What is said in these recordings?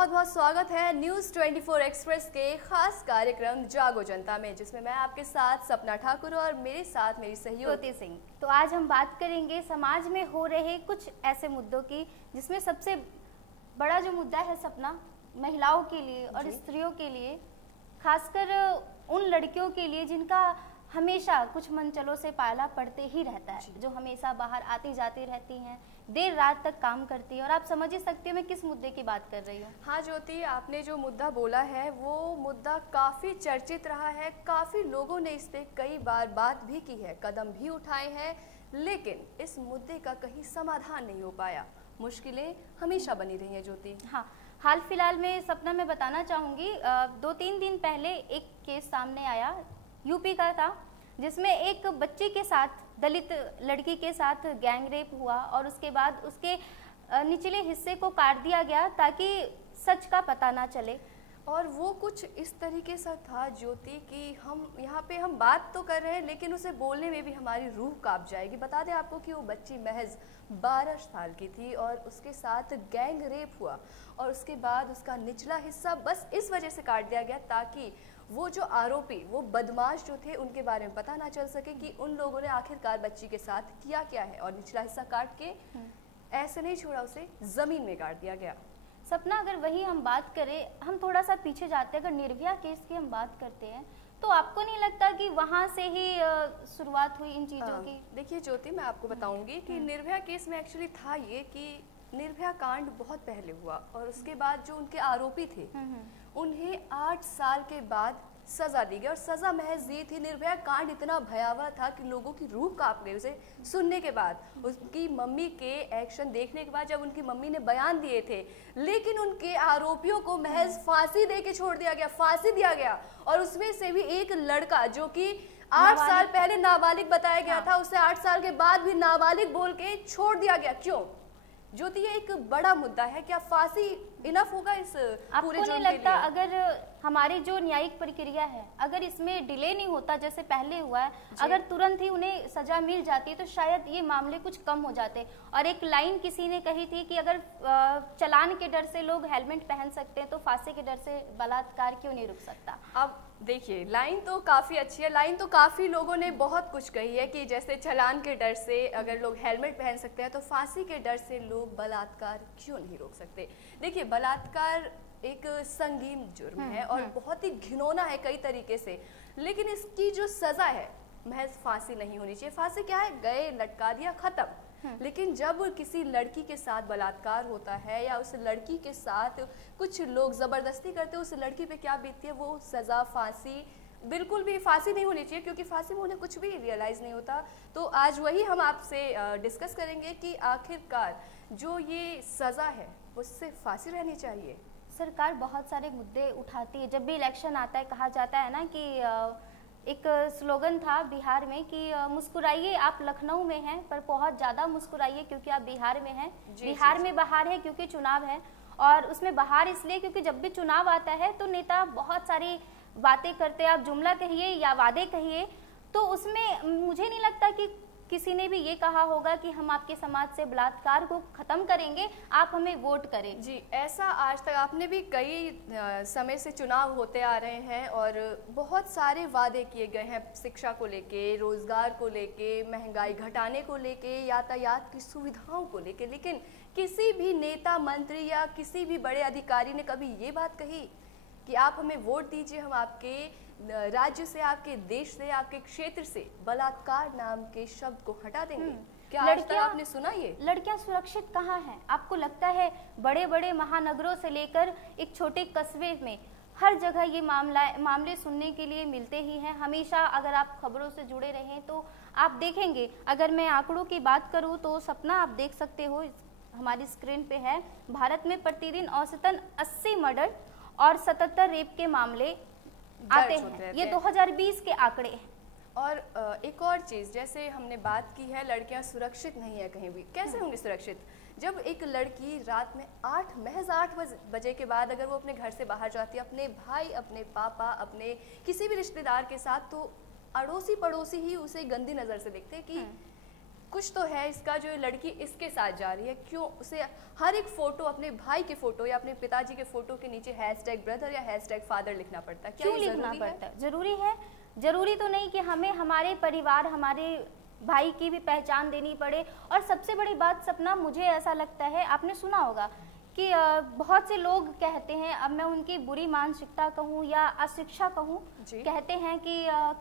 बहुत बहुत स्वागत है न्यूज़ 24 एक्सप्रेस के खास कार्यक्रम जागो जनता में, जिसमें मैं आपके साथ सपना ठाकुर और मेरे साथ मेरी सहयोगी सिंह। तो आज हम बात करेंगे समाज में हो रहे कुछ ऐसे मुद्दों की, जिसमें सबसे बड़ा जो मुद्दा है सपना, महिलाओं के लिए और स्त्रियों के लिए, खासकर उन लड़कियों के लिए जिनका हमेशा कुछ मंचलों से पाला पड़ते ही रहता है, जो हमेशा बाहर आती जाती रहती हैं, देर रात तक काम करती है। और आप समझ ही सकते हो मैं किस मुद्दे की बात कर रही हूँ। हाँ ज्योति, आपने जो मुद्दा बोला है वो मुद्दा काफ़ी चर्चित रहा है, काफ़ी लोगों ने इस पे कई बार बात भी की है, कदम भी उठाए हैं, लेकिन इस मुद्दे का कहीं समाधान नहीं हो पाया। मुश्किलें हमेशा बनी रही हैं ज्योति। हाँ, हाल फिलहाल में सपना मैं बताना चाहूँगी, 2-3 दिन पहले एक केस सामने आया, यूपी का था, जिसमें एक बच्ची के साथ, दलित लड़की के साथ गैंग रेप हुआ और उसके बाद उसके निचले हिस्से को काट दिया गया ताकि सच का पता ना चले। और वो कुछ इस तरीके से था ज्योति कि हम यहाँ पे हम बात तो कर रहे हैं, लेकिन उसे बोलने में भी हमारी रूह कांप जाएगी। बता दें आपको कि वो बच्ची महज 12 साल की थी और उसके साथ गैंग रेप हुआ और उसके बाद उसका निचला हिस्सा बस इस वजह से काट दिया गया ताकि वो जो आरोपी, वो बदमाश जो थे, उनके बारे में पता ना चल सके कि उन लोगों ने आखिरकार बच्ची के साथ किया क्या है। और निचला हिस्सा काट के ऐसे नहीं छोड़ा, उसे जमीन में काट दिया गया। सपना, अगर वही हम बात करें, हम थोड़ा सा पीछे जाते हैं, अगर निर्भया केस की हम बात करते हैं, तो आपको नहीं लगता कि वहां से ही शुरुआत हुई इन चीजों की? देखिए ज्योति, मैं आपको बताऊंगी कि निर्भया केस में एक्चुअली था ये कि निर्भया कांड बहुत पहले हुआ और उसके बाद जो उनके आरोपी थे उन्हें 8 साल के बाद सजा दी गई। और सजा महज ये थी, निर्भया कांड इतना भयावह था कि लोगों की रूह कांप गई उसे सुनने के बाद, उसकी मम्मी के एक्शन देखने के बाद, जब उनकी मम्मी ने बयान दिए थे। लेकिन उनके आरोपियों को महज फांसी दे के छोड़ दिया गया, फांसी दिया गया। और उसमें से भी एक लड़का जो कि 8 साल पहले नाबालिग बताया गया था, उसे 8 साल के बाद भी नाबालिग बोल के छोड़ दिया गया। क्यों ज्योति, ये एक बड़ा मुद्दा है। क्या फांसी इनफ होगा इस पूरे जुर्म के लिए? आपको नहीं लगता अगर हमारी जो न्यायिक प्रक्रिया है, अगर इसमें डिले नहीं होता जैसे पहले हुआ है, अगर तुरंत ही उन्हें सजा मिल जाती तो शायद ये मामले कुछ कम हो जाते। और एक लाइन किसी ने कही थी कि अगर चालान के डर से लोग हेलमेट पहन सकते हैं तो फांसी के डर से बलात्कार क्यों नहीं रुक सकता? अब देखिए, लाइन तो काफ़ी अच्छी है, लाइन तो काफ़ी लोगों ने बहुत कुछ कही है कि जैसे चालान के डर से अगर लोग हेलमेट पहन सकते हैं तो फांसी के डर से लोग बलात्कार क्यों नहीं रोक सकते। देखिए, बलात्कार एक संगीन जुर्म है और बहुत ही घिनौना है कई तरीके से, लेकिन इसकी जो सज़ा है महज फांसी नहीं होनी चाहिए। फांसी क्या है, गए, लटका दिया, खत्म। लेकिन जब किसी लड़की के साथ बलात्कार होता है या उस लड़की के साथ कुछ लोग ज़बरदस्ती करते हैं, उस लड़की पे क्या बीतती है, वो सज़ा, फांसी, बिल्कुल भी फांसी नहीं होनी चाहिए, क्योंकि फांसी में उन्हें कुछ भी रियलाइज़ नहीं होता। तो आज वही हम आपसे डिस्कस करेंगे कि आखिरकार जो ये सज़ा है वो सिर्फ फांसी रहनी चाहिए। सरकार बहुत सारे मुद्दे उठाती है। जब भी इलेक्शन आता है, कहा जाता है ना कि एक स्लोगन था बिहार में कि मुस्कुराइए, आप लखनऊ में हैं पर बहुत ज़्यादा मुस्कुराइए क्योंकि आप बिहार में हैं। बिहार में बहार है क्योंकि चुनाव है, और उसमें बहार इसलिए क्योंकि जब भी चुनाव आता है तो नेता बहुत सारी बातें करते हैं, आप जुमला कहिए या वादे कहिए, तो उसमें मुझे नहीं लगता कि किसी ने भी ये कहा होगा कि हम आपके समाज से बलात्कार को खत्म करेंगे, आप हमें वोट करें। जी, ऐसा आज तक आपने भी कई समय से चुनाव होते आ रहे हैं और बहुत सारे वादे किए गए हैं, शिक्षा को लेके, रोजगार को लेके, महंगाई घटाने को लेके, यातायात की सुविधाओं को लेके, लेकिन किसी भी नेता, मंत्री या किसी भी बड़े अधिकारी ने कभी ये बात कही कि आप हमें वोट दीजिए, हम आपके राज्य से, आपके देश से, आपके क्षेत्र से बलात्कार नाम के शब्द को हटा देंगे? क्या आज तक आपने सुना ये? लड़कियां सुरक्षित कहाँ हैं? आपको लगता है बड़े बड़े महानगरों से लेकर एक छोटे कस्बे में हर जगह ये मामले सुनने के लिए मिलते ही हैं। हमेशा अगर आप खबरों से जुड़े रहें तो आप देखेंगे, अगर मैं आंकड़ों की बात करूँ तो सपना, आप देख सकते हो हमारी स्क्रीन पे है, भारत में प्रतिदिन औसतन 80 मर्डर और 77 रेप के मामले आते हैं। ये 2020 के आंकड़े हैं। और एक और चीज़, जैसे हमने बात की है लड़कियां सुरक्षित नहीं है कहीं भी, कैसे होंगी सुरक्षित? जब एक लड़की रात में महज 8 बजे के बाद अगर वो अपने घर से बाहर जाती है, अपने भाई, अपने पापा, अपने किसी भी रिश्तेदार के साथ, तो अड़ोसी पड़ोसी ही उसे गंदी नज़र से देखते हैं कि कुछ तो है इसका जो लड़की इसके साथ जा रही है, क्यों उसे हर एक फोटो अपने भाई के फोटो या अपने पिताजी के फोटो के नीचे #ब्रदर या #फादर लिखना पड़ता है? क्यों लिखना पड़ता है? जरूरी है? जरूरी तो नहीं कि हमें हमारे परिवार, हमारे भाई की भी पहचान देनी पड़े। और सबसे बड़ी बात सपना, मुझे ऐसा लगता है, आपने सुना होगा कि बहुत से लोग कहते हैं, अब मैं उनकी बुरी मानसिकता कहूँ या अशिक्षा कहूँ, कहते हैं कि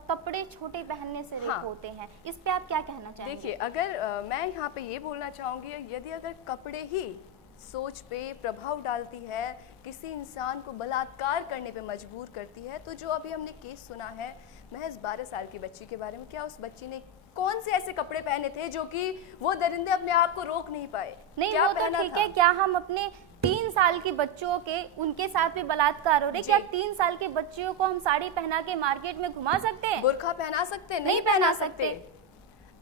कपड़े छोटे पहनने से रेप होते हैं। इस पे आप क्या कहना चाहेंगे? देखिए, अगर मैं यहाँ पे ये बोलना चाहूँगी, यदि अगर कपड़े ही सोच पे प्रभाव डालती है, किसी इंसान को बलात्कार करने पे मजबूर करती है, तो जो अभी हमने केस सुना है महज 12 साल की बच्ची के बारे में, क्या उस बच्ची ने कौन से ऐसे कपड़े पहने थे जो कि वो दरिंदे अपने आप को रोक नहीं पाए? नहीं, वो तो ठीक है। क्या हम अपने 3 साल के बच्चों के, उनके साथ भी बलात्कार हो रहे, क्या 3 साल के बच्चियों को हम साड़ी पहना के मार्केट में घुमा सकते हैं? बुर्का पहना सकते हैं? नहीं पहना सकते।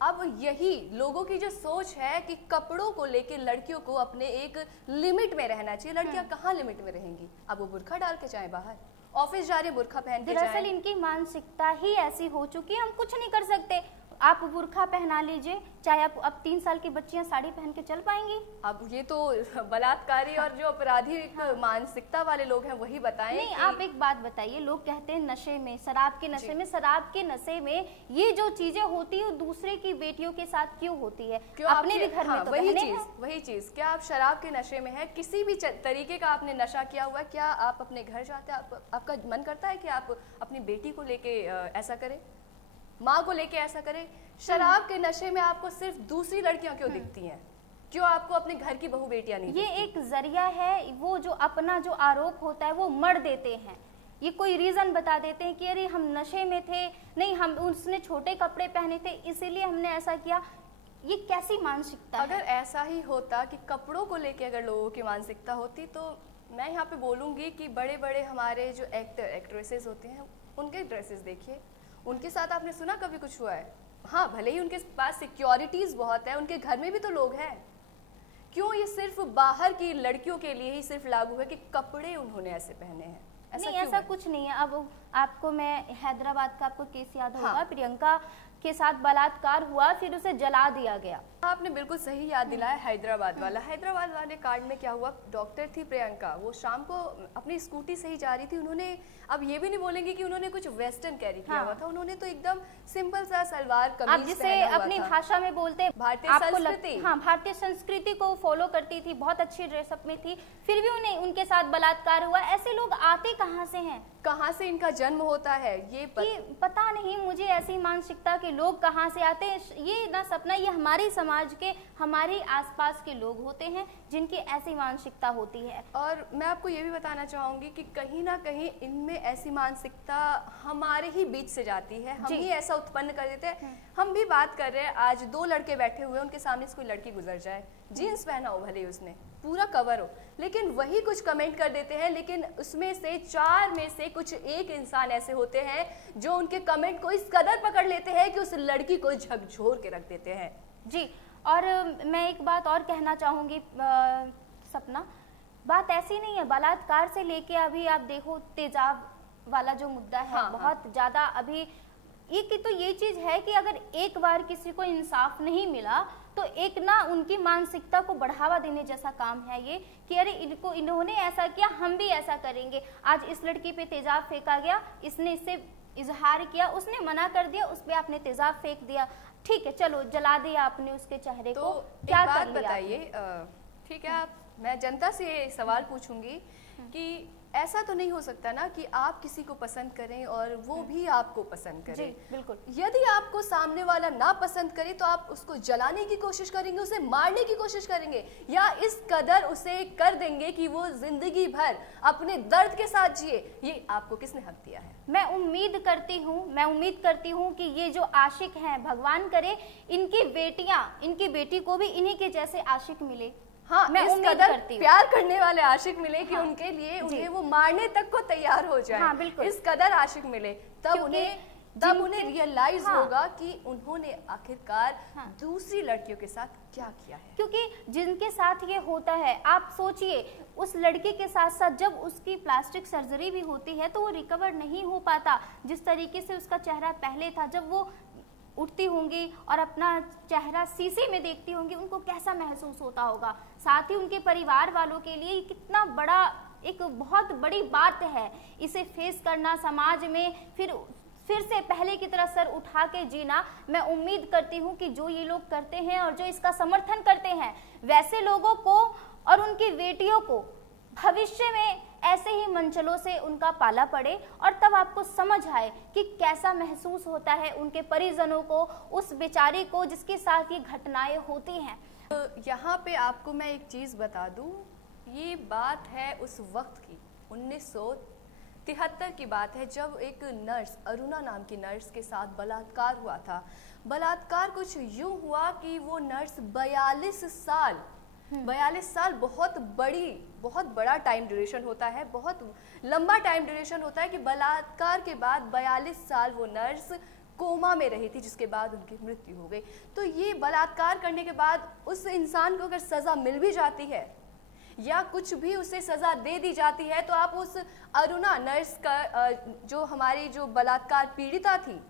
अब यही लोगों की जो सोच है कि कपड़ों को लेके लड़कियों को अपने एक लिमिट में रहना चाहिए। लड़कियां कहाँ लिमिट में रहेंगी? अब वो बुर्का डाल के जाए बाहर, ऑफिस जा रही बुर्का पहन के जाए। दरअसल इनकी मानसिकता ही ऐसी हो चुकी है, हम कुछ नहीं कर सकते। आप बुर्का पहना लीजिए, चाहे आप अब 3 साल की बच्चियां साड़ी पहन के चल पाएंगी? अब ये तो बलात्कारी और जो अपराधी मानसिकता वाले लोग हैं वही बताएं। नहीं, आप एक बात बताइए, लोग कहते हैं नशे में, शराब के नशे में, शराब के नशे में ये जो चीजें होती है दूसरे की बेटियों के साथ क्यों होती है? क्यों अपने भी घर में तो वही चीज। क्या आप शराब के नशे में है? किसी भी तरीके का आपने नशा किया हुआ है? क्या आप अपने घर जाते हैं, आपका मन करता है कि आप अपनी बेटी को लेके ऐसा करें, माँ को लेके ऐसा करें? शराब के नशे में आपको सिर्फ दूसरी लड़कियां क्यों दिखती हैं? क्यों आपको अपने घर की बहू बेटियां नहीं? ये एक जरिया है, वो जो अपना जो आरोप होता है वो मर देते हैं। ये कोई रीजन बता देते हैं कि अरे हम नशे में थे, नहीं हम उसने छोटे कपड़े पहने थे इसीलिए हमने ऐसा किया। ये कैसी मानसिकता अगर ऐसा ही होता कि कपड़ों को लेके अगर लोगों की मानसिकता होती, तो मैं यहाँ पे बोलूंगी कि बड़े बड़े हमारे जो एक्टर एक्ट्रेसेस होते हैं उनके ड्रेसेस देखिए, उनके साथ आपने सुना कभी कुछ हुआ है? हाँ, भले ही उनके पास सिक्योरिटीज बहुत है, उनके घर में भी तो लोग हैं। क्यों ये सिर्फ बाहर की लड़कियों के लिए ही सिर्फ लागू है कि कपड़े उन्होंने ऐसे पहने हैं? नहीं, ऐसा कुछ नहीं है। अब आपको मैं हैदराबाद का आपको केस याद होगा, प्रियंका के साथ बलात्कार हुआ, फिर उसे जला दिया गया। आपने बिल्कुल सही याद दिलाया, हैदराबाद वाले कांड में क्या हुआ? डॉक्टर थी प्रियंका, वो शाम को अपनी स्कूटी से ही जा रही थी। उन्होंने, अब ये भी नहीं बोलेंगे कि उन्होंने कुछ वेस्टर्न कैरी किया हुआ था, उन्होंने तो एकदम सिंपल सा सलवार कमीज जिसे अपनी भाषा में बोलते भारतीय संस्कृति, भारतीय संस्कृति को फॉलो करती थी, बहुत अच्छी ड्रेसअप में थी, फिर भी उन्हें उनके साथ बलात्कार हुआ। ऐसे लोग आते कहाँ से हैं? कहाँ से इनका जन्म होता है ये पता नहीं मुझे। ऐसी मानसिकता के लोग कहाँ से आते हैं? ये ना सपना, ये हमारे समाज के, हमारे आसपास के लोग होते हैं जिनकी ऐसी मानसिकता होती है। और मैं आपको ये भी बताना चाहूंगी कि कहीं ना कहीं इनमें ऐसी मानसिकता हमारे ही बीच से जाती है, हम ही ऐसा उत्पन्न कर देते हैं। हम भी बात कर रहे हैं, आज 2 लड़के बैठे हुए हैं, उनके सामने से कोई लड़की गुजर जाए, जीन्स पहना हो भले उसने, पूरा कवर हो, लेकिन वही कुछ कमेंट कर देते हैं। लेकिन उसमें से 4 में से कुछ एक इंसान ऐसे होते हैं जो उनके कमेंट को इस कदर पकड़ लेते हैं कि उस लड़की को झकझोर के रख देते हैं। जी, और मैं एक बात और कहना चाहूंगी सपना, बात ऐसी नहीं है। बलात्कार से लेके अभी आप देखो तेजाब वाला जो मुद्दा है, बहुत ज्यादा अभी ये चीज है कि अगर एक बार किसी को इंसाफ नहीं मिला तो एक ना उनकी मानसिकता को बढ़ावा देने जैसा काम है ये, कि अरे इन्होंने ऐसा किया, हम भी ऐसा करेंगे। आज इस लड़की पे तेजाब फेंका गया, इसने इससे इजहार किया, उसने मना कर दिया, उस पे आपने तेजाब फेंक दिया, ठीक है, चलो जला दिया आपने उसके चेहरे को, क्या कर लिया? बताइए, ठीक है, मैं जनता से सवाल पूछूंगी कि ऐसा तो नहीं हो सकता ना कि आप किसी को पसंद करें और वो भी आपको पसंद करे। जी, बिल्कुल। यदि आपको सामने वाला ना पसंद करे तो आप उसको जलाने की कोशिश करेंगे, उसे मारने की कोशिश करेंगे, या इस कदर उसे कर देंगे कि वो जिंदगी भर अपने दर्द के साथ जिए? ये आपको किसने हक दिया है? मैं उम्मीद करती हूँ कि ये जो आशिक हैं, भगवान करे इनकी बेटियां, इनकी बेटी को भी इन्हीं के जैसे आशिक मिले। हाँ, मैं इस कदर प्यार करने वाले आशिक मिले कि उनके लिए उन्हें वो मारने तक को तैयार हो जाए। हाँ, बिल्कुल। इस कदर आशिक मिले, तब उन्हें रियलाइज होगा कि उन्होंने आखिरकार दूसरी लड़कियों के साथ क्या किया है। क्योंकि जिनके साथ ये होता है, आप सोचिए उस लड़की के साथ साथ जब उसकी प्लास्टिक सर्जरी भी होती है तो वो रिकवर नहीं हो पाता जिस तरीके से उसका चेहरा पहले था। जब वो उठती होंगी और अपना चेहरा शीशे में देखती होंगी, उनको कैसा महसूस होता होगा। साथ ही उनके परिवार वालों के लिए कितना बड़ा, एक बहुत बड़ी बात है इसे फेस करना, समाज में फिर से पहले की तरह सर उठा के जीना। मैं उम्मीद करती हूँ कि जो ये लोग करते हैं और जो इसका समर्थन करते हैं, वैसे लोगों को और उनकी बेटियों को भविष्य में ऐसे ही मंचलों से उनका पाला पड़े और तब आपको समझ आए कि कैसा महसूस होता है उनके परिजनों को, उस बेचारी को जिसके साथ ये घटनाएं होती हैं। तो यहाँ पे आपको मैं एक चीज़ बता दूँ, ये बात है उस वक्त की, 1973 की बात है, जब एक नर्स, अरुणा नाम की नर्स के साथ बलात्कार हुआ था। बलात्कार कुछ यूँ हुआ कि वो नर्स 42 साल बहुत बड़ा टाइम ड्यूरेशन होता है, बहुत लंबा टाइम ड्यूरेशन होता है कि बलात्कार के बाद 42 साल वो नर्स कोमा में रही थी, जिसके बाद उनकी मृत्यु हो गई। तो ये बलात्कार करने के बाद उस इंसान को अगर सज़ा मिल भी जाती है या कुछ भी उसे सज़ा दे दी जाती है, तो आप उस अरुणा नर्स का जो हमारी जो बलात्कार पीड़िता थी,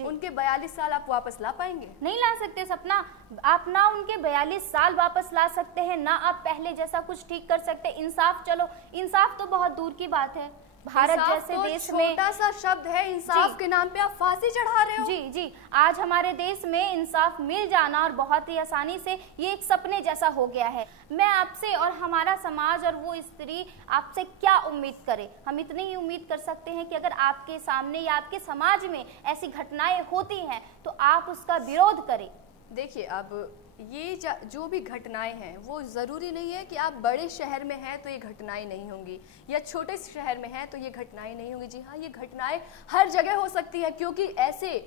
उनके 42 साल आप वापस ला पाएंगे? नहीं ला सकते सपना। आप ना उनके 42 साल वापस ला सकते हैं, ना आप पहले जैसा कुछ ठीक कर सकते। इंसाफ, चलो इंसाफ तो बहुत दूर की बात है। भारत जैसे देश में छोटा सा शब्द है, इंसाफ के नाम पे आप फांसी चढ़ा रहे हो। जी, आज हमारे देश में इंसाफ मिल जाना और बहुत ही आसानी से ये एक सपने जैसा हो गया है। मैं आपसे और हमारा समाज और वो स्त्री आपसे क्या उम्मीद करे? हम इतनी ही उम्मीद कर सकते हैं कि अगर आपके सामने या आपके समाज में ऐसी घटनाएं होती हैं तो आप उसका विरोध करें। देखिए, अब ये जो भी घटनाएं हैं वो ज़रूरी नहीं है कि आप बड़े शहर में हैं तो ये घटनाएं नहीं होंगी, या छोटे शहर में हैं तो ये घटनाएं नहीं होंगी। जी हाँ, ये घटनाएं हर जगह हो सकती है, क्योंकि ऐसे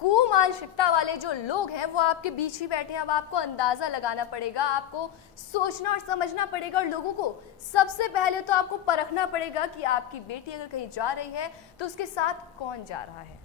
कुमानसिकता वाले जो लोग हैं वो आपके बीच ही बैठे हैं। अब आपको अंदाज़ा लगाना पड़ेगा, आपको सोचना और समझना पड़ेगा, और लोगों को सबसे पहले तो आपको परखना पड़ेगा कि आपकी बेटी अगर कहीं जा रही है तो उसके साथ कौन जा रहा है।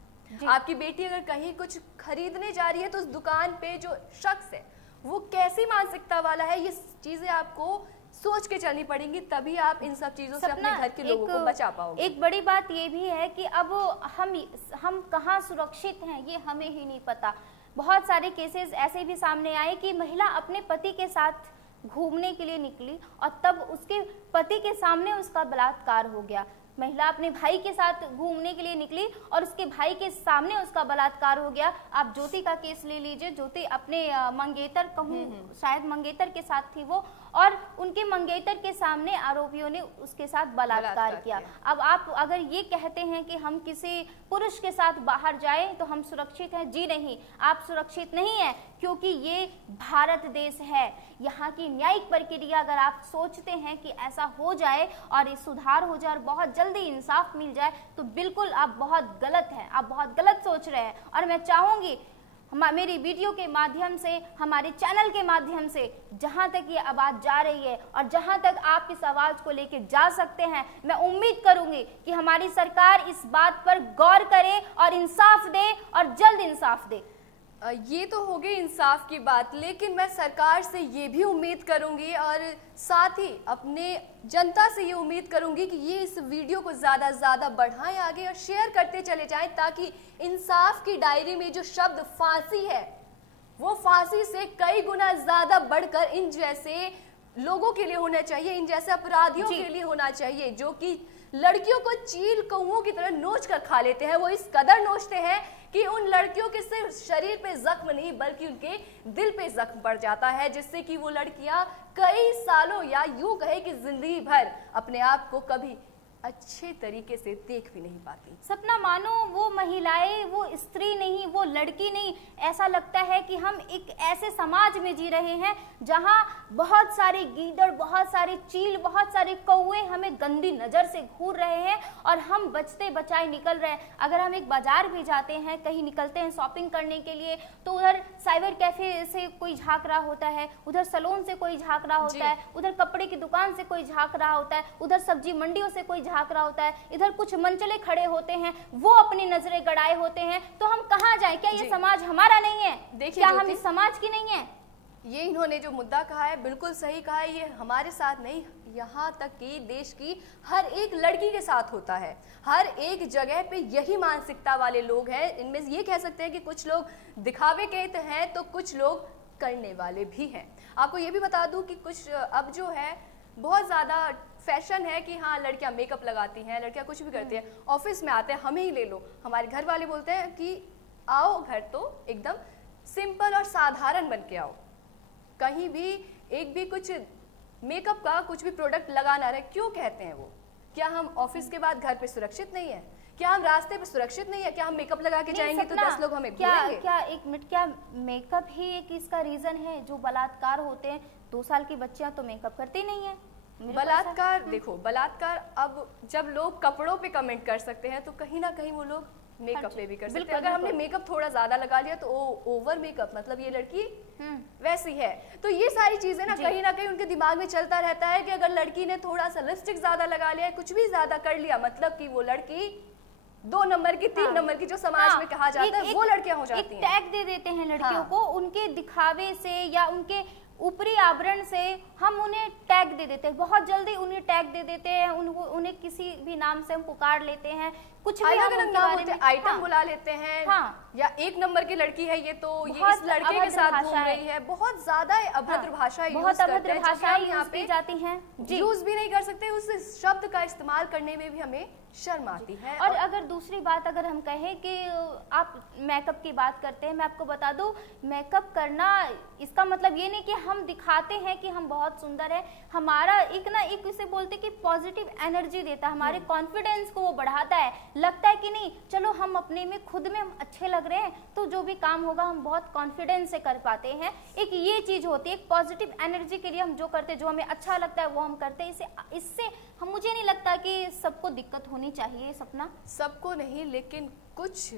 आपकी बेटी अगर कहीं कुछ खरीदने जा रही है तो उस दुकान पे जो शख्स है वो कैसी मानसिकता वाला है, ये चीजें आपको सोच के चलनी पड़ेंगी, तभी आप इन सब चीजों से अपने घर के लोगों को बचा पाओगे। एक बड़ी बात ये भी है कि अब हम कहाँ सुरक्षित हैं ये हमें ही नहीं पता। बहुत सारे केसेस ऐसे भी सामने आए कि महिला अपने पति के साथ घूमने के लिए निकली और तब उसके पति के सामने उसका बलात्कार हो गया। महिला अपने भाई के साथ घूमने के लिए निकली और उसके भाई के सामने उसका बलात्कार हो गया। आप ज्योति का केस ले लीजिए। ज्योति अपने मंगेतर, कहूँ शायद मंगेतर के साथ थी वो, और उनके मंगेतर के सामने आरोपियों ने उसके साथ बलात्कार किया। अब आप अगर ये कहते हैं कि हम किसी पुरुष के साथ बाहर जाएं तो हम सुरक्षित हैं, जी नहीं, आप सुरक्षित नहीं हैं, क्योंकि ये भारत देश है। यहाँ की न्यायिक प्रक्रिया अगर आप सोचते हैं कि ऐसा हो जाए और सुधार हो जाए और बहुत जल्दी इंसाफ मिल जाए, तो बिल्कुल आप बहुत गलत हैं, आप बहुत गलत सोच रहे हैं। और मैं चाहूँगी मेरी वीडियो के माध्यम से, हमारे चैनल के माध्यम से, जहां तक ये आवाज़ जा रही है और जहां तक आप इस आवाज़ को लेके जा सकते हैं, मैं उम्मीद करूंगी कि हमारी सरकार इस बात पर गौर करे और इंसाफ दे और जल्द इंसाफ दे। ये तो हो गई इंसाफ की बात, लेकिन मैं सरकार से ये भी उम्मीद करूंगी और साथ ही अपने जनता से ये उम्मीद करूंगी कि ये इस वीडियो को ज़्यादा से ज़्यादा बढ़ाएं आगे और शेयर करते चले जाएं, ताकि इंसाफ की डायरी में जो शब्द फांसी है वो फांसी से कई गुना ज़्यादा बढ़कर इन जैसे लोगों के लिए होना चाहिए, इन जैसे अपराधियों के लिए होना चाहिए, जो कि लड़कियों को चील कौओं की तरह नोच कर खा लेते हैं। वो इस कदर नोचते हैं कि उन लड़कियों के सिर्फ शरीर पे जख्म नहीं बल्कि उनके दिल पे जख्म पड़ जाता है, जिससे कि वो लड़कियां कई सालों या यूं कहे कि जिंदगी भर अपने आप को कभी अच्छे तरीके से देख भी नहीं पाती। सपना, मानो वो महिलाएं, वो स्त्री नहीं, वो लड़की नहीं, ऐसा लगता है कि हम एक ऐसे समाज में जी रहे हैं जहां बहुत सारे गीदड़, बहुत सारे चील, बहुत सारे कौवे हमें गंदी नज़र से घूर रहे हैं और हम बचते बचाए निकल रहे हैं। अगर हम एक बाजार भी जाते हैं, कहीं निकलते हैं शॉपिंग करने के लिए, तो उधर साइबर कैफे से कोई झाँक रहा होता है, उधर सैलून से कोई झाँक रहा होता है, उधर कपड़े की दुकान से कोई झाँक रहा होता है, उधर सब्जी मंडियों से कोई झाँक रहा होता है, इधर कुछ मंचले खड़े होते हैं, वो अपनी नजरें गड़ाए होते हैं। तो हम कहाँ जाएं? क्या ये समाज हमारा नहीं है? देखिए, क्या हम इस समाज की नहीं है? ये इन्होंने जो मुद्दा कहा है बिल्कुल सही कहा है। ये हमारे साथ नहीं, यहाँ तक कि देश की हर एक लड़की के साथ होता है। हर एक जगह पे यही मानसिकता वाले लोग हैं। इनमें ये कह सकते हैं कि कुछ लोग दिखावे के हैं तो कुछ लोग करने वाले भी हैं। आपको ये भी बता दूं कि कुछ अब जो है बहुत ज़्यादा फैशन है कि हाँ लड़कियां मेकअप लगाती हैं, लड़कियां कुछ भी करती हैं। ऑफिस में आते हैं, हमें ही ले लो, हमारे घर वाले बोलते हैं कि आओ घर तो एकदम सिंपल और साधारण बन के आओ, कहीं भी एक भी कुछ मेकअप का कुछ भी प्रोडक्ट लगाना रहे। क्यों कहते हैं वो? क्या हम ऑफिस के बाद घर पे सुरक्षित नहीं है? क्या हम रास्ते पे सुरक्षित नहीं है? क्या हम मेकअप लगा के जाएंगे तो 10 लोग हमें घूरेंगे? क्या एक मिनट, क्या मेकअप ही एक इसका रीजन है? जो बलात्कार होते हैं 2 साल की बच्चियां तो मेकअप करती नहीं है। बलात्कार, देखो बलात्कार, अब जब लोग कपड़ों पे कमेंट कर सकते हैं तो कहीं ना कहीं वो लोग मेकअप पे भी कर सकते हैं। अगर हमने मेकअप थोड़ा ज्यादा लगा लिया तो ओवर मेकअप, मतलब ये लड़की वैसी है। तो ये सारी चीजें ना कहीं उनके दिमाग में चलता रहता है कि अगर लड़की ने थोड़ा सा लिपस्टिक ज्यादा लगा लिया, कुछ भी ज्यादा कर लिया, मतलब कि वो लड़की 2 नंबर की, 3 नंबर की जो समाज में कहा जाता है वो लड़कियां हो जाती हैं। टैग दे देते हैं लड़कियों को, उनके दिखावे से या उनके ऊपरी आवरण से हम उन्हें टैग दे देते हैं। बहुत जल्दी उन्हें टैग दे देते हैं, उन्हें किसी भी नाम से हम पुकार लेते हैं, कुछ भी अलग अलग नाम होते हैं, आइटम बुला लेते हैं। या 1 नंबर की लड़की है ये तो ये इस लड़के के साथ घूम रही है। बहुत ज्यादा अभद्र भाषा बहुत अभद्र भाषाएं यहाँ पे जाती हैं, यूज भी नहीं कर सकते, उस शब्द का इस्तेमाल करने में भी हमें शर्म आती है। और अगर दूसरी बात अगर हम कहें कि आप मेकअप की बात करते हैं, मैं आपको बता दूं मेकअप करना इसका मतलब ये नहीं कि हम दिखाते हैं कि हम बहुत सुंदर है। हमारा एक इसे बोलते कि पॉजिटिव एनर्जी देता है, हमारे कॉन्फिडेंस को वो बढ़ाता है। लगता है कि नहीं चलो हम अपने में खुद में हम अच्छे लग रहे हैं तो जो भी काम होगा हम बहुत कॉन्फिडेंस से कर पाते हैं। एक ये चीज होती है, एक पॉजिटिव एनर्जी के लिए हम जो करते हैं, जो हमें अच्छा लगता है वो हम करते हैं। इससे हम मुझे नहीं लगता कि सबको दिक्कत होनी चाहिए। सपना सबको नहीं, लेकिन कुछ,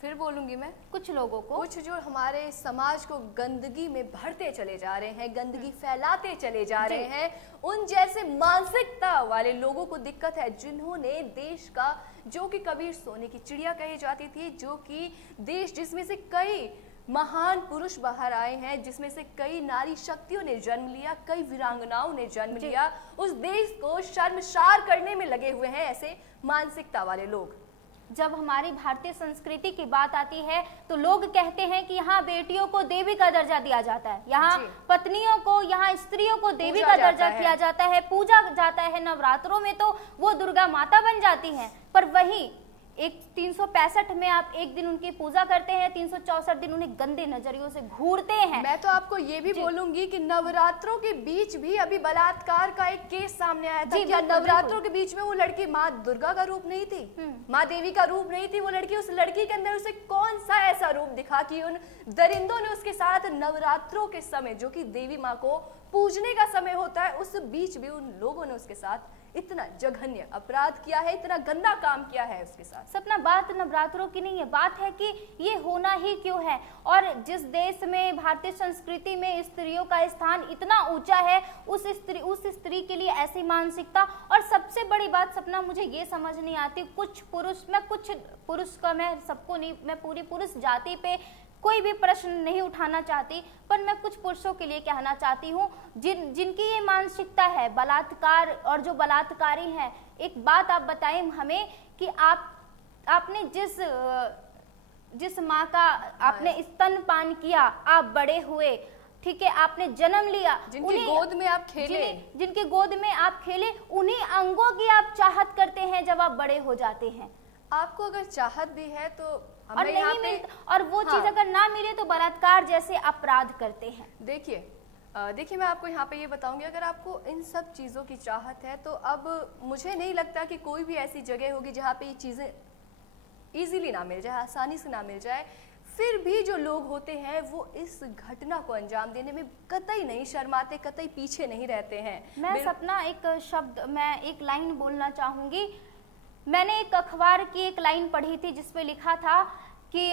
फिर बोलूंगी मैं, कुछ लोगों को, कुछ जो हमारे समाज को गंदगी में भरते चले जा रहे हैं, गंदगी फैलाते चले जा रहे हैं, उन जैसे मानसिकता वाले लोगों को दिक्कत है, जिन्होंने देश का, जो कि कबीर सोने की चिड़िया कही जाती थी, जो कि देश जिसमें से कई महान पुरुष बाहर आए हैं, जिसमें से कई नारी शक्तियों ने जन्म लिया, कई वीरांगनाओं ने जन्म लिया, उस देश को शर्मसार करने में लगे हुए हैं ऐसे मानसिकता वाले लोग। जब हमारी भारतीय संस्कृति की बात आती है तो लोग कहते हैं कि यहाँ बेटियों को देवी का दर्जा दिया जाता है, यहाँ पत्नियों को, यहाँ स्त्रियों को देवी का दर्जा किया जाता है, पूजा जाता है। नवरात्रों में तो वो दुर्गा माता बन जाती हैं, पर वही एक 365 में आप एक दिन उनकी पूजा करते हैं, 364 दिन उन्हें गंदे नजरियों से घूरते हैं। मैं तो आपको ये भी बोलूंगी कि नवरात्रों के बीच भी अभी बलात्कार का एक केस सामने आया था। क्या नवरात्रों के बीच में वो लड़की माँ दुर्गा का रूप नहीं थी, माँ देवी का रूप नहीं थी वो लड़की? उस लड़की के अंदर उसे कौन सा ऐसा रूप दिखा कि उन दरिंदों ने उसके साथ नवरात्रों के समय, जो कि देवी माँ को पूजने का समय होता है, उस बीच भी उन लोगों ने उसके साथ इतना जघन्य अपराध किया है, इतना गंदा काम किया है उसके साथ। सपना, बात नवरात्रों की नहीं है, बात है कि ये होना ही क्यों है। और जिस देश में भारतीय संस्कृति में स्त्रियों का स्थान इतना ऊंचा है, उस स्त्री के लिए ऐसी मानसिकता। और सबसे बड़ी बात सपना मुझे ये समझ नहीं आती, कुछ पुरुष का मैं सबको नहीं, मैं पूरी पुरुष जाति पे कोई भी प्रश्न नहीं उठाना चाहती, पर मैं कुछ पुरुषों के लिए कहना चाहती हूँ जिनकी ये मानसिकता है बलात्कार, और जो बलात्कारी हैं। एक बात आप बताएं हमें कि आपने जिस माँ का आपने स्तनपान किया, आप बड़े हुए, ठीक है, आपने जन्म लिया, जिनकी गोद में आप खेले, जिनकी गोद में आप खेले, उन्हीं अंगों की आप चाहत करते हैं जब आप बड़े हो जाते हैं। आपको अगर चाहत भी है तो और नहीं मिलता, और वो चीज अगर ना मिले तो बलात्कार जैसे अपराध करते हैं। देखिए मैं आपको यहाँ पे ये बताऊंगी, अगर आपको इन सब चीज़ों की चाहत है तो अब मुझे नहीं लगता कि कोई भी ऐसी जगह होगी जहाँ पे ये चीज़ें इजीली ना मिल जाए, आसानी से ना मिल जाए। फिर भी जो लोग होते हैं वो इस घटना को अंजाम देने में कतई नहीं शर्माते, कतई पीछे नहीं रहते हैं। मैं सपना एक लाइन बोलना चाहूंगी। मैंने एक अखबार की एक लाइन पढ़ी थी जिसपे लिखा था कि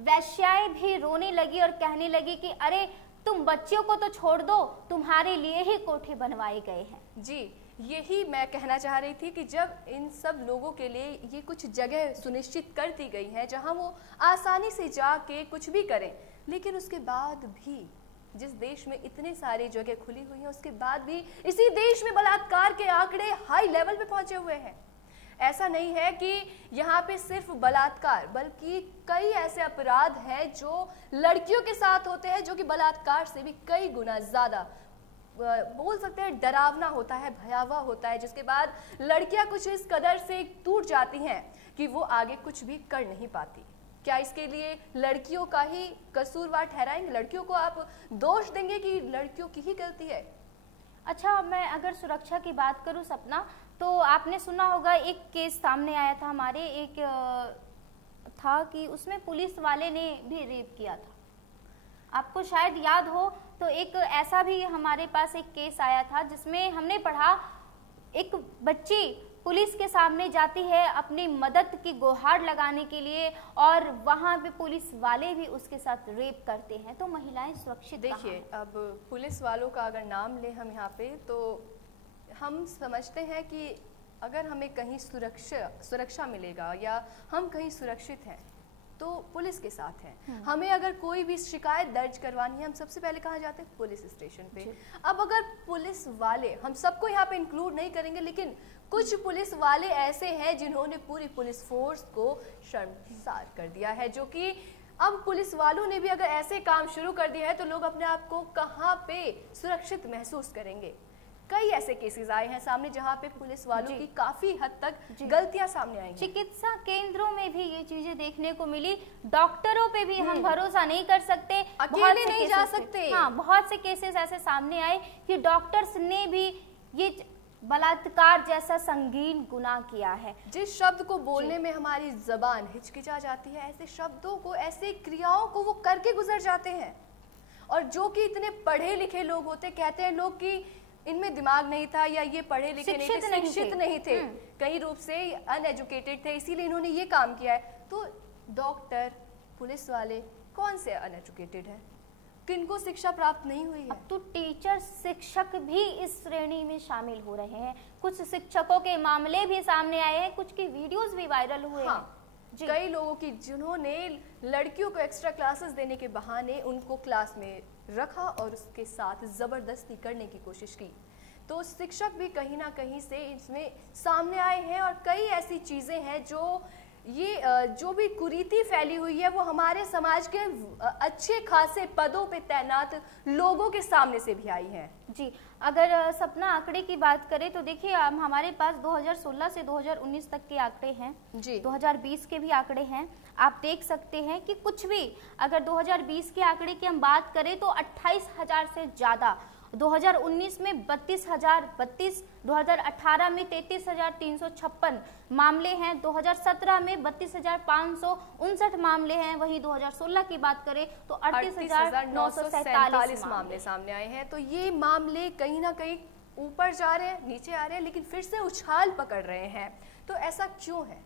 वैश्याएं भी रोने लगी और कहने लगी कि अरे तुम बच्चियों को तो छोड़ दो, तुम्हारे लिए ही कोठे बनवाए गए हैं। जी, यही मैं कहना चाह रही थी कि जब इन सब लोगों के लिए ये कुछ जगह सुनिश्चित कर दी गई है जहां वो आसानी से जाके कुछ भी करें, लेकिन उसके बाद भी जिस देश में इतने सारी जगह खुली हुई हैं उसके बाद भी इसी देश में बलात्कार के आंकड़े हाई लेवल पे पहुंचे हुए हैं। ऐसा नहीं है कि यहाँ पे सिर्फ बलात्कार, बल्कि कई ऐसे अपराध हैं जो लड़कियों के साथ होते हैं जो कि बलात्कार से भी कई गुना ज्यादा बोल सकते हैं डरावना होता है, भयावह होता है, जिसके बाद लड़कियां कुछ इस कदर से टूट जाती हैं कि वो आगे कुछ भी कर नहीं पाती। क्या इसके लिए लड़कियों का ही कसूरवार ठहराएंगे? लड़कियों को आप दोष देंगे कि लड़कियों की ही गलती है? अच्छा, मैं अगर सुरक्षा की बात करूं सपना, तो आपने सुना होगा एक केस सामने आया था हमारे, एक था कि उसमें पुलिस वाले ने भी रेप किया था। आपको शायद याद हो, तो एक ऐसा भी हमारे पास एक केस आया था जिसमें हमने पढ़ा, एक बच्ची पुलिस के सामने जाती है अपनी मदद की गुहार लगाने के लिए और वहां पे पुलिस वाले भी उसके साथ रेप करते हैं। तो महिलाएं सुरक्षित देखिए, अब पुलिस वालों का अगर नाम लें हम यहाँ पे, तो हम समझते हैं कि अगर हमें कहीं सुरक्षा मिलेगा या हम कहीं सुरक्षित हैं तो पुलिस के साथ हैं। हमें अगर कोई भी शिकायत दर्ज करवानी है, हम सबसे पहले कहाँ जाते हैं? पुलिस स्टेशन पे। अब अगर पुलिस वाले, हम सबको यहाँ पे इंक्लूड नहीं करेंगे, लेकिन कुछ पुलिस वाले ऐसे हैं जिन्होंने पूरी पुलिस फोर्स को शर्मसार कर दिया है, जो कि अब पुलिस वालों ने भी अगर ऐसे काम शुरू कर दिया है तो लोग अपने आप को कहाँ पे सुरक्षित महसूस करेंगे? कई ऐसे केसेस आए हैं सामने जहां पे पुलिस वालों की काफी हद तक गलतियां सामने आई हैं। चिकित्सा केंद्रों में भी ये चीजें देखने को मिली। डॉक्टरों पे भी हम भरोसा नहीं कर सकते, अकेले नहीं जा सकते। हाँ, बहुत से केसेस ऐसे सामने आए कि डॉक्टर्स ने भी ये बलात्कार जैसा संगीन गुनाह किया है। जिस शब्द को बोलने में हमारी जबान हिचकिचा जाती है, ऐसे शब्दों को, ऐसे क्रियाओं को वो करके गुजर जाते हैं। और जो कि इतने पढ़े लिखे लोग होते, कहते हैं लोग कि इनमें दिमाग नहीं था या ये पढ़े लिखे नहीं थे, शिक्षित नहीं थे, कई रूप से अनएजुकेटेड थे, इसीलिए इन्होंने ये काम किया है। तो डॉक्टर, पुलिस वाले कौन से अनएजुकेटेड है? किनको शिक्षा प्राप्त नहीं हुई है? अब तो टीचर, शिक्षक भी इस श्रेणी में शामिल हो रहे हैं। कुछ शिक्षकों के मामले भी सामने आए हैं, कुछ की वीडियोस भी वायरल हुए हैं। कई लोगों की जिन्होंने लड़कियों को एक्स्ट्रा क्लासेस देने के बहाने उनको क्लास में रखा और उसके साथ जबरदस्ती करने की कोशिश की। तो शिक्षक भी कहीं ना कहीं से इसमें सामने आए हैं और कई ऐसी चीजें हैं जो भी कुरीति फैली हुई है वो हमारे समाज के अच्छे खासे पदों पे तैनात लोगों के सामने से भी आई है। जी, अगर सपना आंकड़े की बात करें तो देखिए, हमारे पास 2016 से 2019 तक के आंकड़े हैं जी, 2020 के भी आंकड़े हैं। आप देख सकते हैं कि कुछ भी, अगर 2020 के आंकड़े की हम बात करें तो 28,000 से ज्यादा, 2019 में 32,032, 2018 में 33,356 मामले हैं, 2017 में 32,559 मामले हैं, वहीं 2016 की बात करें तो 38,947 मामले सामने आए हैं। तो ये मामले कहीं ना कहीं ऊपर जा रहे हैं, नीचे आ रहे हैं, लेकिन फिर से उछाल पकड़ रहे हैं। तो ऐसा क्यों है?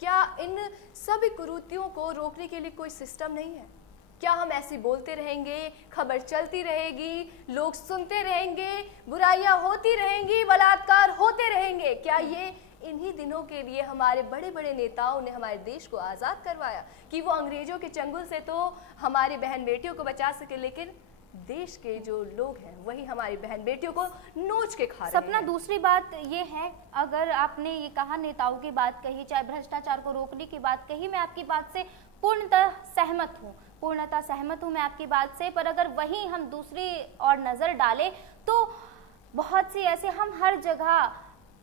क्या इन सभी कुरीतियों को रोकने के लिए कोई सिस्टम नहीं है? क्या हम ऐसे बोलते रहेंगे, खबर चलती रहेगी, लोग सुनते रहेंगे, बुराइयां होती रहेंगी, बलात्कार होते रहेंगे? क्या ये इन्हीं दिनों के लिए हमारे बड़े बड़े नेताओं ने हमारे देश को आज़ाद करवाया कि वो अंग्रेजों के चंगुल से तो हमारी बहन बेटियों को बचा सके, लेकिन देश के जो लोग हैं वही हमारी बहन बेटियों को नोच के खा रहे हैं। सपना, दूसरी बात ये है, अगर आपने ये कहा नेताओं की बात कही, चाहे भ्रष्टाचार को रोकने की बात कही, मैं आपकी बात से पूर्णतः सहमत हूँ मैं आपकी बात से। पर अगर वहीं हम दूसरी और नजर डालें तो बहुत सी ऐसे, हम हर जगह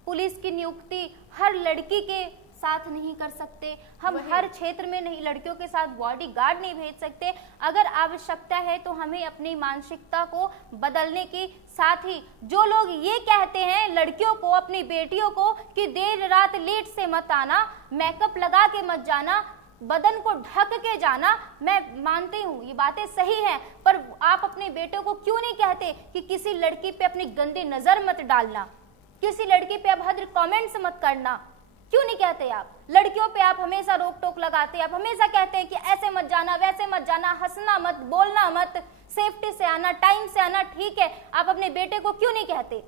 पुलिस की नियुक्ति हर लड़की के साथ नहीं कर सकते, हम हर क्षेत्र में नहीं, लड़कियों के साथ बॉडीगार्ड नहीं भेज सकते। अगर आवश्यकता है तो हमें अपनी मानसिकता को बदलने की, साथ ही जो लोग ये कहते हैं लड़कियों को, अपनी बेटियों को कि देर रात लेट से मत आना, मेकअप लगा के मत जाना, बदन को ढक के जाना, मैं मानती हूँ ये बातें सही हैं, पर आप अपने बेटे को क्यों नहीं कहते कि किसी लड़की पे अपनी गंदी नजर मत डालना, किसी लड़की पे अभद्र कमेंट्स मत करना? क्यों नहीं कहते आप? लड़कियों पे आप हमेशा रोक टोक लगाते हैं, आप हमेशा कहते हैं कि ऐसे मत जाना, वैसे मत जाना, हंसना मत, बोलना मत, सेफ्टी से आना, टाइम से आना, ठीक है। आप अपने बेटे को क्यों नहीं कहते?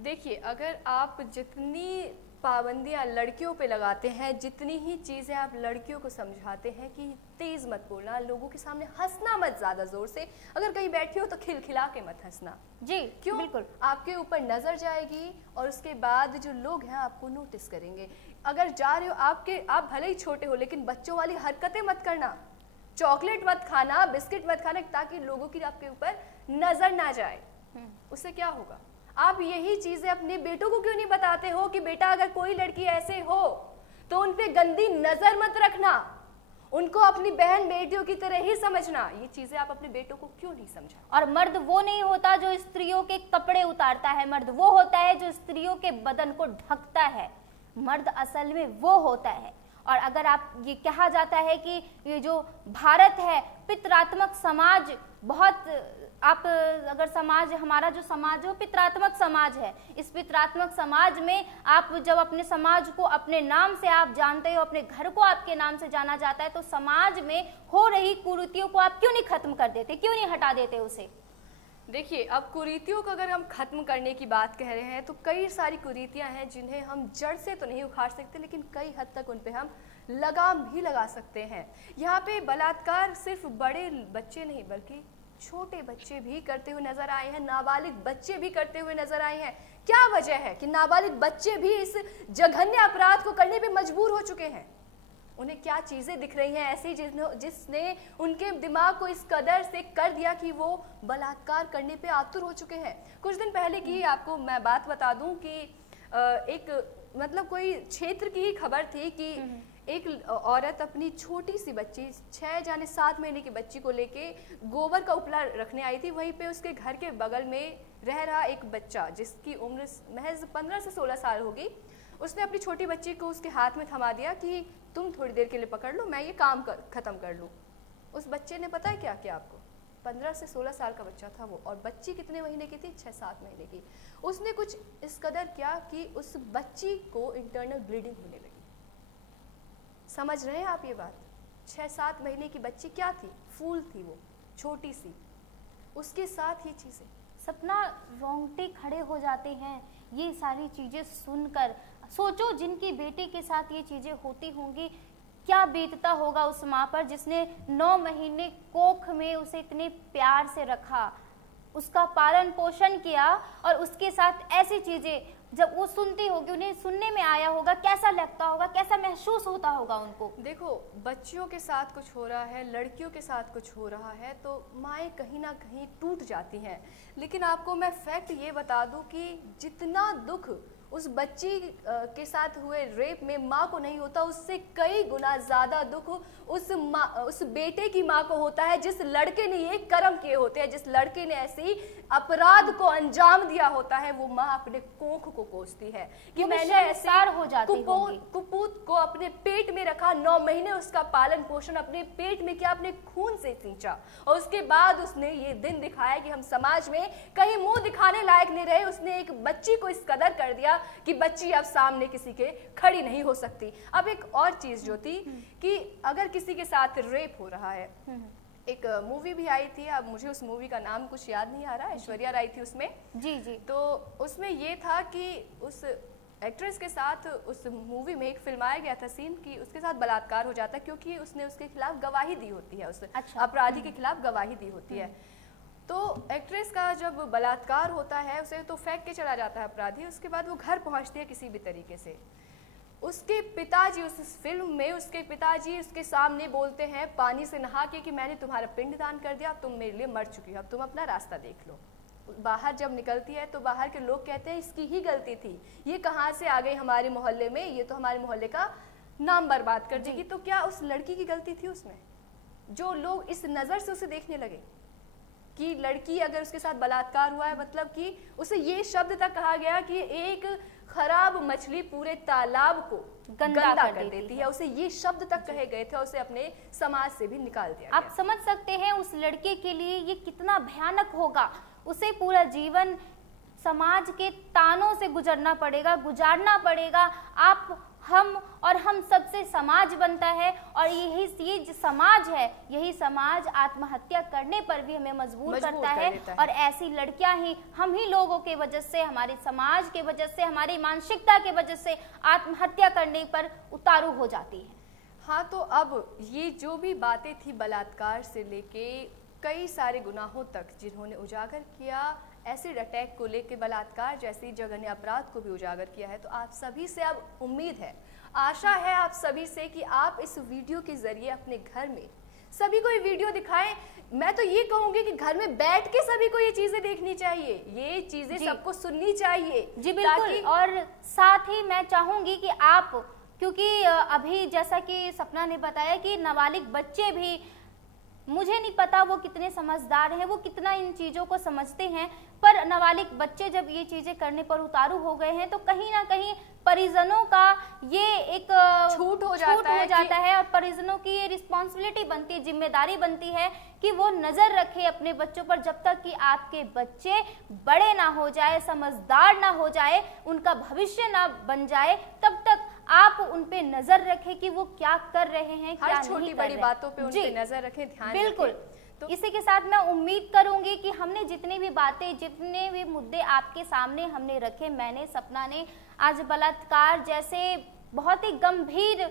देखिए, अगर आप जितनी पाबंदियां लड़कियों पे लगाते हैं, जितनी ही चीज़ें आप लड़कियों को समझाते हैं कि तेज़ मत बोलना, लोगों के सामने हंसना मत ज़्यादा ज़ोर से, अगर कहीं बैठी हो तो खिलखिला के मत हंसना। जी क्यों? बिल्कुल। आपके ऊपर नज़र जाएगी और उसके बाद जो लोग हैं आपको नोटिस करेंगे। अगर जा रहे हो आप भले ही छोटे हो, लेकिन बच्चों वाली हरकतें मत करना, चॉकलेट मत खाना, बिस्किट मत खाना, ताकि लोगों की आपके ऊपर नज़र ना जाए। उससे क्या होगा? आप यही चीजें अपने बेटों को क्यों नहीं बताते हो कि बेटा अगर कोई लड़की ऐसे हो तो उन पे गंदी नजर मत रखना, उनको अपनी बहन बेटियों की तरह ही समझना। ये चीजें आप अपने बेटों को क्यों नहीं समझा? और मर्द वो नहीं होता जो स्त्रियों के कपड़े उतारता है, मर्द वो होता है जो स्त्रियों के बदन को ढकता है। मर्द असल में वो होता है। और अगर आप ये कहा जाता है कि ये जो भारत है पितरात्मक समाज, बहुत आप अगर समाज, हमारा जो समाज है वो पितरात्मक समाज है। इस पितरात्मक समाज में आप जब अपने समाज को अपने नाम से आप जानते हो, अपने घर को आपके नाम से जाना जाता है, तो समाज में हो रही कुरीतियों को आप क्यों नहीं खत्म कर देते, क्यों नहीं हटा देते उसे? देखिए, अब कुरीतियों को अगर हम खत्म करने की बात कह रहे हैं तो कई सारी कुरीतियां हैं जिन्हें हम जड़ से तो नहीं उखाड़ सकते, लेकिन कई हद तक उन पे हम लगाम भी लगा सकते हैं। यहाँ पे बलात्कार सिर्फ बड़े बच्चे नहीं बल्कि छोटे बच्चे भी करते हुए नजर आए हैं, नाबालिग बच्चे भी करते हुए नजर आए हैं। क्या वजह है कि नाबालिग बच्चे भी इस जघन्य अपराध को करने पे मजबूर हो चुके हैं? उन्हें क्या चीजें दिख रही हैं ऐसी जिसने उनके दिमाग को इस कदर से कर दिया कि वो बलात्कार करने पे आतुर हो चुके हैं। कुछ दिन पहले की आपको मैं बात बता दूं कि एक मतलब कोई क्षेत्र की ही खबर थी कि एक औरत अपनी छोटी सी बच्ची 6 यानी 7 महीने की बच्ची को लेके गोबर का उपला रखने आई थी। वहीं पे उसके घर के बगल में रह रहा एक बच्चा जिसकी उम्र महज 15 से 16 साल होगी, उसने अपनी छोटी बच्ची को उसके हाथ में थमा दिया कि तुम थोड़ी देर के लिए पकड़ लो, मैं ये काम खत्म कर लूँ। उस बच्चे ने पता है क्या किया आपको? 15 से 16 साल का बच्चा था वो, और बच्ची कितने महीने की थी? 6-7 महीने की। उसने कुछ इस कदर किया कि उस बच्ची को इंटरनल ब्लीडिंग होने लगी। समझ रहे हैं आप ये बात? 6-7 महीने की बच्ची क्या थी? फूल थी वो, छोटी सी। उसके साथ ये चीजें, सपना रोंगटे खड़े हो जाते हैं ये सारी चीजें सुनकर। सोचो जिनकी बेटी के साथ ये चीजें होती होंगी, क्या बीतता होगा उस माँ पर जिसने 9 महीने कोख में उसे इतने प्यार से रखा, उसका पालन पोषण किया, और उसके साथ ऐसी चीजें जब वो सुनती होगी, उन्हें सुनने में आया होगा, कैसा लगता होगा, कैसा महसूस होता होगा उनको। देखो, बच्चियों के साथ कुछ हो रहा है, लड़कियों के साथ कुछ हो रहा है तो माएँ कहीं ना कहीं टूट जाती हैं। लेकिन आपको मैं फैक्ट ये बता दूं कि जितना दुख उस बच्ची के साथ हुए रेप में माँ को नहीं होता, उससे कई गुना ज्यादा दुख उस बेटे की माँ को होता है जिस लड़के ने ये कर्म किए होते हैं, जिस लड़के ने ऐसी अपराध को अंजाम दिया होता है। वो माँ अपने कोख को कोसती है कि मैंने ऐसे हो जाती कुपूत को अपने पेट में रखा, 9 महीने उसका पालन पोषण अपने पेट में किया, अपने खून से सींचा, और उसके बाद उसने ये दिन दिखाया कि हम समाज में कहीं मुंह दिखाने लायक नहीं रहे। उसने एक बच्ची को इस कदर कर दिया कि बच्ची अब सामने किसी के खड़ी नहीं हो सकती। अब एक और चीज जो थी कि अगर किसी के साथ रेप हो रहा है, एक मूवी भी आई थी, अब मुझे उस मूवी का नाम कुछ याद नहीं आ रहा, ऐश्वर्या राय थी उसमें। जी जी। तो उसमें ये था कि उस एक्ट्रेस के साथ उस मूवी में एक फिल्माया गया था सीन कि उसके साथ बलात्कार हो जाता है क्योंकि उसने उसके खिलाफ गवाही दी होती है, उस अपराधी के खिलाफ गवाही दी होती है। तो एक्ट्रेस का जब बलात्कार होता है उसे तो फेंक के चला जाता है अपराधी, उसके बाद वो घर पहुंचती है किसी भी तरीके से। उसके पिताजी उस फिल्म में उसके पिताजी उसके सामने बोलते हैं पानी से नहा के कि मैंने तुम्हारा पिंडदान कर दिया, अब तुम मेरे लिए मर चुकी हो, अब तुम अपना रास्ता देख लो। बाहर जब निकलती है तो बाहर के लोग कहते हैं इसकी ही गलती थी, ये कहाँ से आ गई हमारे मोहल्ले में, ये तो हमारे मोहल्ले का नाम बर्बाद कर देगी। तो क्या उस लड़की की गलती थी उसमें? जो लोग इस नज़र से उसे देखने लगे कि लड़की अगर उसके साथ बलात्कार हुआ है, मतलब कि उसे ये शब्द तक कहा गया कि एक खराब मछली पूरे तालाब को गंदा कर देती है, उसे ये शब्द तक कहे गए थे, उसे अपने समाज से भी निकाल दिया। आप समझ सकते हैं उस लड़के के लिए ये कितना भयानक होगा। उसे पूरा जीवन समाज के तानों से गुजारना पड़ेगा। आप हम सबसे समाज बनता है, और ये जो समाज है, यही समाज आत्महत्या करने पर भी हमें मजबूर करता है। और ऐसी लड़कियां ही, हम ही लोगों के वजह से, हमारे समाज के वजह से, हमारी मानसिकता के वजह से आत्महत्या करने पर उतारू हो जाती है। हाँ, तो अब ये जो भी बातें थी बलात्कार से लेके कई सारे गुनाहों तक जिन्होंने उजागर किया, एसिड अटैक को लेके, बलात्कार जैसी जघन्य अपराध को भी उजागर किया है, तो आप सभी से अब उम्मीद है, आशा है आप सभी से कि आप इस वीडियो के जरिए अपने घर में सभी को ये वीडियो दिखाएं। मैं तो ये कहूंगी कि घर में बैठ के सभी को ये चीजें देखनी चाहिए, ये चीजें सबको सुननी चाहिए। जी बिल्कुल। और साथ ही मैं चाहूंगी कि आप, क्योंकि अभी जैसा कि सपना ने बताया कि नाबालिग बच्चे भी, मुझे नहीं पता वो कितने समझदार हैं, वो कितना इन चीज़ों को समझते हैं, पर नाबालिग बच्चे जब ये चीज़ें करने पर उतारू हो गए हैं तो कहीं ना कहीं परिजनों का ये एक छूट हो जाता है और परिजनों की ये रिस्पॉन्सिबिलिटी बनती है, जिम्मेदारी बनती है कि वो नज़र रखे अपने बच्चों पर। जब तक कि आपके बच्चे बड़े ना हो जाए, समझदार ना हो जाए, उनका भविष्य ना बन जाए, तब तक आप उन पे नजर रखें कि वो क्या कर रहे हैं, क्या नहीं कर रहे हैं। छोटी बड़ी बातों पे उन पे नजर रखें, ध्यान बिल्कुल। तो इसी के साथ मैं उम्मीद करूंगी कि हमने जितनी भी बातें, जितने भी मुद्दे आपके सामने हमने रखे, मैंने, सपना ने, आज बलात्कार जैसे बहुत ही गंभीर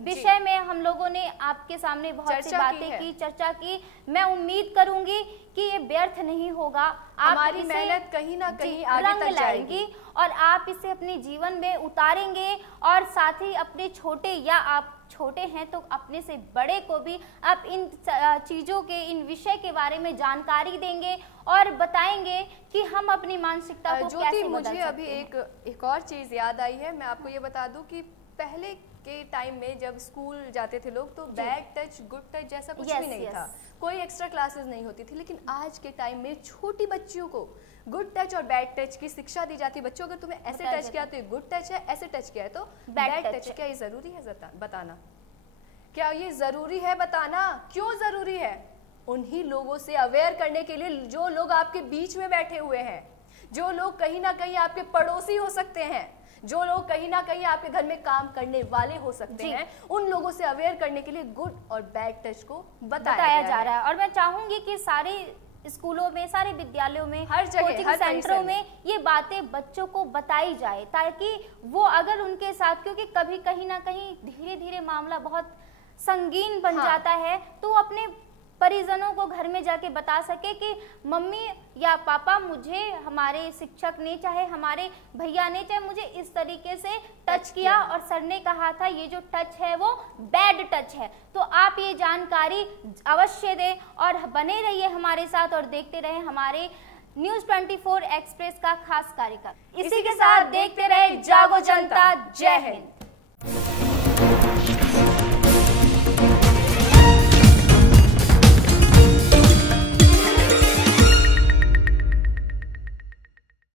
विषय में हम लोगों ने आपके सामने बहुत सी बातें की, चर्चा की। मैं उम्मीद करूंगी कि ये व्यर्थ नहीं होगा, हमारी मेहनत कहीं ना कहीं आगे तक जाएगी और आप इसे अपने जीवन में उतारेंगे। और साथ ही अपने छोटे, या आप छोटे हैं तो अपने से बड़े को भी आप इन चीज़ों के, इन विषय के बारे में जानकारी देंगे और बताएंगे कि हम अपनी मानसिकता को कैसे बदल सकते हैं। मुझे अभी एक और चीज़ याद आई है, मैं आपको ये बता दूं कि पहले के टाइम में जब स्कूल जाते थे लोग तो बैड टच, गुड टच जैसा कुछ भी नहीं था, कोई एक्स्ट्रा क्लासेस नहीं होती थी। लेकिन आज के टाइम में छोटी बच्चियों को गुड टच और बैड टच की शिक्षा दी जाती है। बच्चों, अगर तुम्हें ऐसे टच किया तो ये गुड टच है, ऐसे टच किया है तो बैड टच है। क्या ये जरूरी है बताना? क्या ये जरूरी है बताना? क्यों जरूरी है? उन्हीं लोगों से अवेयर करने के लिए जो लोग आपके बीच में बैठे हुए हैं, जो लोग कहीं ना कहीं आपके पड़ोसी हो सकते हैं, जो लोग कहीं ना कहीं आपके घर में काम करने वाले हो सकते हैं, उन लोगों से अवेयर करने के लिए गुड और बैड टच को बताया जा रहा है। और मैं चाहूंगी कि सारे स्कूलों में, सारे विद्यालयों में, हर जगह, कोचिंग सेंटरों में ये बातें बच्चों को बताई जाए, ताकि वो अगर उनके साथ, क्योंकि कभी कहीं ना कहीं धीरे धीरे मामला बहुत संगीन बन जाता है, तो अपने परिजनों को घर में जाके बता सके कि मम्मी या पापा, मुझे हमारे शिक्षक ने, चाहे हमारे भैया ने, चाहे मुझे इस तरीके से टच किया और सर ने कहा था ये जो टच है वो बैड टच है। तो आप ये जानकारी अवश्य दें और बने रहिए हमारे साथ और देखते रहे हमारे न्यूज़ 24 एक्सप्रेस का खास कार्यक्रम। इसी के साथ देखते रहे जागो जनता। जय हिंद।